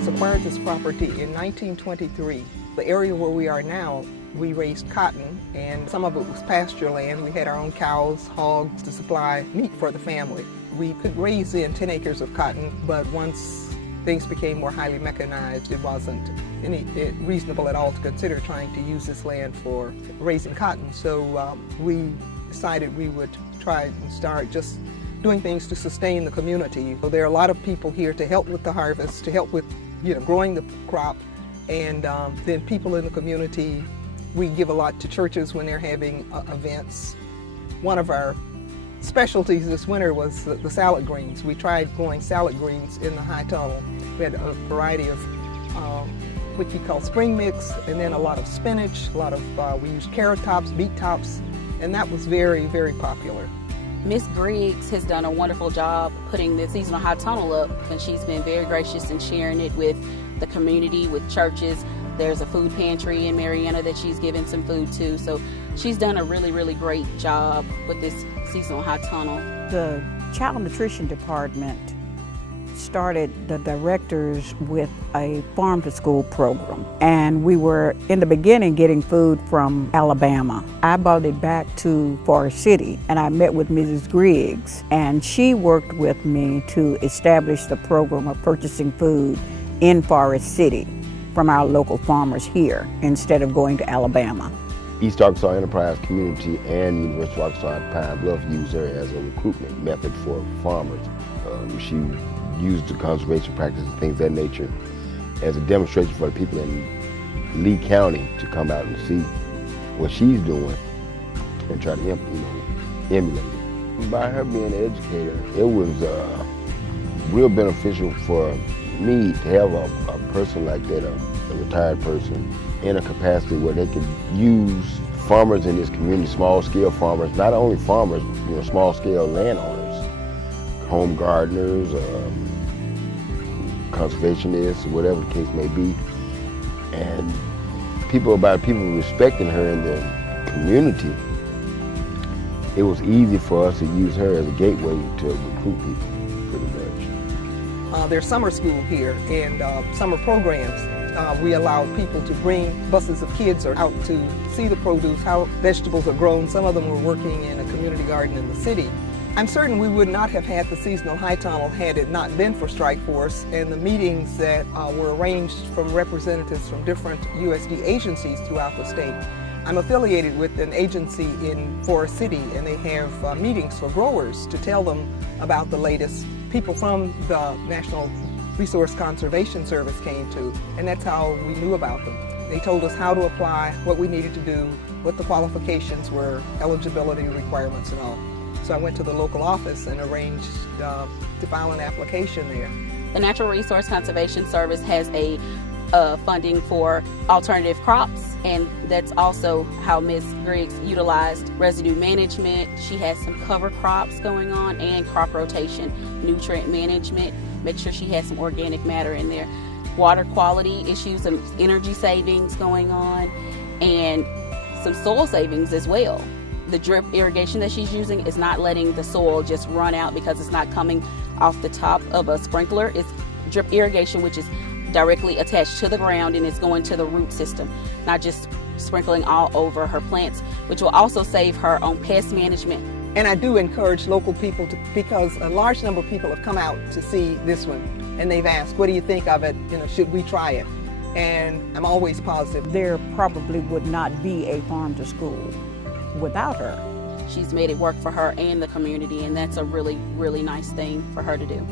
parents acquired this property in 1923. The area where we are now, we raised cotton, and some of it was pasture land. We had our own cows, hogs to supply meat for the family. We could raise in 10 acres of cotton, but once things became more highly mechanized, it wasn't reasonable at all to consider trying to use this land for raising cotton. So we decided we would try and start just doing things to sustain the community. So there are a lot of people here to help with the harvest, to help with growing the crop, and then people in the community. We give a lot to churches when they're having events. One of our specialties this winter was the salad greens. We tried growing salad greens in the high tunnel. We had a variety of what you call spring mix, and then a lot of spinach, we used carrot tops, beet tops, and that was very, very popular. Miss Griggs has done a wonderful job putting the seasonal high tunnel up, and she's been very gracious in sharing it with the community, with churches. There's a food pantry in Marietta that she's given some food to, so she's done a really, really great job with this seasonal high tunnel. The child nutrition department started the directors with a farm to school program, and we were in the beginning getting food from Alabama. I brought it back to Forest City, and I met with Mrs. Griggs, and she worked with me to establish the program of purchasing food in Forest City from our local farmers here instead of going to Alabama. East Arkansas Enterprise Community and University of Arkansas Pine Bluff used her as a recruitment method for farmers. She used the conservation practices and things of that nature as a demonstration for the people in Lee County to come out and see what she's doing and try to emulate it. By her being an educator, it was real beneficial for me to have a person like that, a retired person, in a capacity where they could use farmers in this community, small-scale farmers, not only farmers, small-scale landowners, home gardeners, conservationists, whatever the case may be, and people respecting her in the community. It was easy for us to use her as a gateway to recruit people, pretty much. There's summer school here and summer programs. We allow people to bring buses of kids out to see the produce, how vegetables are grown. Some of them were working in a community garden in the city. I'm certain we would not have had the seasonal high tunnel had it not been for Strike Force and the meetings that were arranged from representatives from different USD agencies throughout the state. I'm affiliated with an agency in Forest City, and they have meetings for growers to tell them about the latest. People from the National Resource Conservation Service came to, and that's how we knew about them. They told us how to apply, what we needed to do, what the qualifications were, eligibility requirements and all. So I went to the local office and arranged to file an application there. The Natural Resource Conservation Service has a funding for alternative crops, and that's also how Ms. Griggs utilized residue management. She has some cover crops going on and crop rotation, nutrient management, make sure she has some organic matter in there, water quality issues, some energy savings going on, and some soil savings as well. The drip irrigation that she's using is not letting the soil just run out because it's not coming off the top of a sprinkler. It's drip irrigation, which is directly attached to the ground, and it's going to the root system, not just sprinkling all over her plants, which will also save her on pest management. And I do encourage local people because a large number of people have come out to see this one, and they've asked, what do you think of it? Should we try it? And I'm always positive. There probably would not be a farm to school without her. She's made it work for her and the community, and that's a really, really nice thing for her to do.